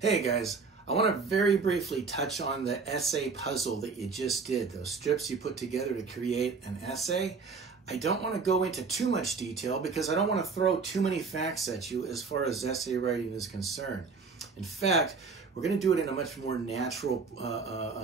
Hey guys, I want to very briefly touch on the essay puzzle that you just did, those strips you put together to create an essay. I don't want to go into too much detail because I don't want to throw too many facts at you as far as essay writing is concerned. In fact, we're going to do it in a much more natural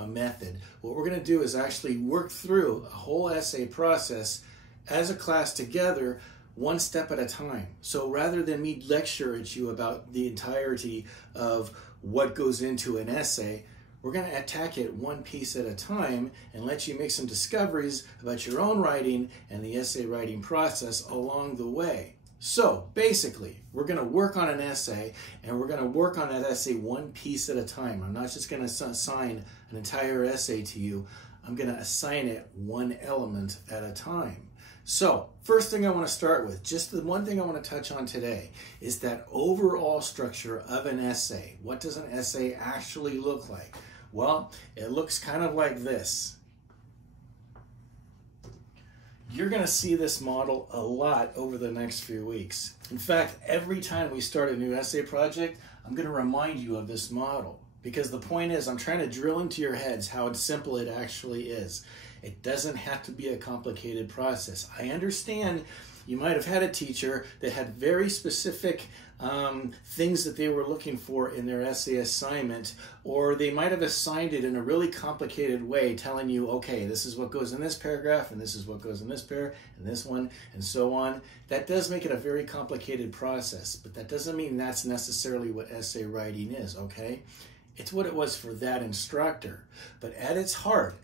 method. What we're going to do is actually work through a whole essay process as a class together, one step at a time. So rather than me lecture at you about the entirety of what goes into an essay, we're going to attack it one piece at a time and let you make some discoveries about your own writing and the essay writing process along the way. So basically, we're going to work on an essay and we're going to work on that essay one piece at a time. I'm not just going to assign an entire essay to you. I'm going to assign it one element at a time. So, first thing I want to start with, just the one thing I want to touch on today, is that overall structure of an essay. What does an essay actually look like? Well, it looks kind of like this. You're going to see this model a lot over the next few weeks. In fact, every time we start a new essay project, I'm going to remind you of this model. Because the point is, I'm trying to drill into your heads how simple it actually is. It doesn't have to be a complicated process. I understand you might have had a teacher that had very specific things that they were looking for in their essay assignment, or they might have assigned it in a really complicated way, telling you, okay, this is what goes in this paragraph, and this is what goes in this paragraph, and this one, and so on. That does make it a very complicated process, but that doesn't mean that's necessarily what essay writing is, okay? It's what it was for that instructor. But at its heart,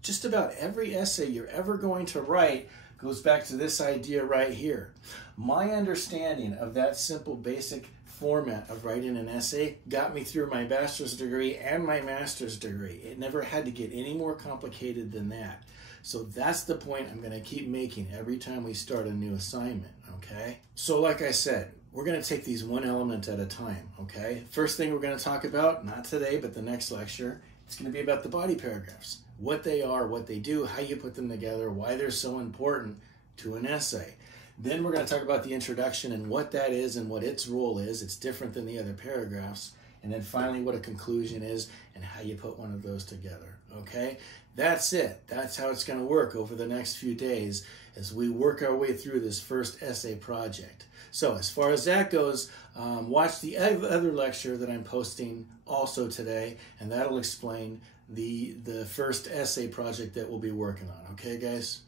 just about every essay you're ever going to write goes back to this idea right here. My understanding of that simple basic format of writing an essay got me through my bachelor's degree and my master's degree. It never had to get any more complicated than that. So that's the point I'm going to keep making every time we start a new assignment, okay? So like I said, we're going to take these one element at a time, okay? First thing we're going to talk about, not today, but the next lecture, it's going to be about the body paragraphs. What they are, what they do, how you put them together, why they're so important to an essay. Then we're going to talk about the introduction and what that is and what its role is. It's different than the other paragraphs. And then finally what a conclusion is and how you put one of those together, okay? That's it. That's how it's going to work over the next few days as we work our way through this first essay project. So as far as that goes, watch the other lecture that I'm posting also today, and that'll explain the first essay project that we'll be working on. Okay, guys?